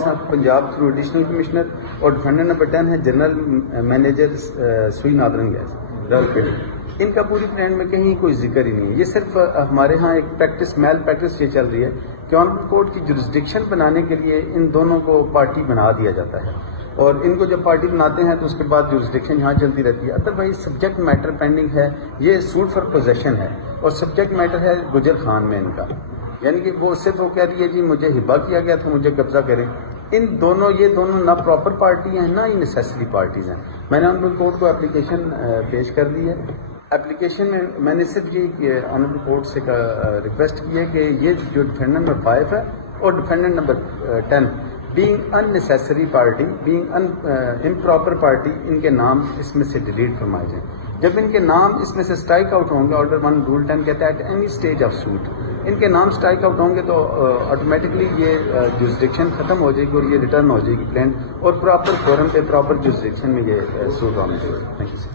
صاحب Punjab through additional commissioner और defender number 10 है जनरल मैनेजर सुई नादरन गैस रावलपिंडी। इनका पूरी प्लान में कहीं कोई जिक्र ही नहीं है। ये सिर्फ हमारे यहाँ एक प्रैक्टिस मैल प्रैक्टिस ये चल रही है कि ऑनरेबल कोर्ट की जुरिस्डिक्शन बनाने के लिए इन दोनों को पार्टी बना दिया जाता है और इनको जब पार्टी बनाते हैं तो उसके बाद जुरिस्डिक्शन यहाँ चलती रहती है। अदरवाइज सब्जेक्ट मैटर पेंडिंग है, ये सूट फॉर पोजेशन है और सब्जेक्ट मैटर है गुजर खान में इनका, यानी कि वो सिर्फ वो कह रही है जी मुझे हिबा किया गया था, मुझे कब्जा करें। इन दोनों ये दोनों ना प्रॉपर पार्टी हैं ना ही नेसेसरी पार्टीज हैं। मैंने ऑनरेबल कोर्ट को एप्लीकेशन पेश कर दी है। एप्लीकेशन में मैंने सिर्फ ये ऑनरेबल कोर्ट से रिक्वेस्ट की है कि ये जो डिफेंडेंट नंबर 5 है और defendant number 10 being unnecessary party, being improper party, इनके नाम इसमें से डिलीट फरमाए जाएं। जब इनके नाम इसमें से स्ट्राइक आउट होंगे, ऑर्डर 1 रूल 10 कहता है at any stage of suit, इनके नाम स्ट्राइक आउट होंगे तो ऑटोमेटिकली ये जुरिस्डिक्शन खत्म हो जाएगी और ये रिटर्न हो जाएगी प्लान और प्रॉपर फोरम पे प्रॉपर जुरिस्डिक्शन में ये सूट होने चाहिए। Thank you sir.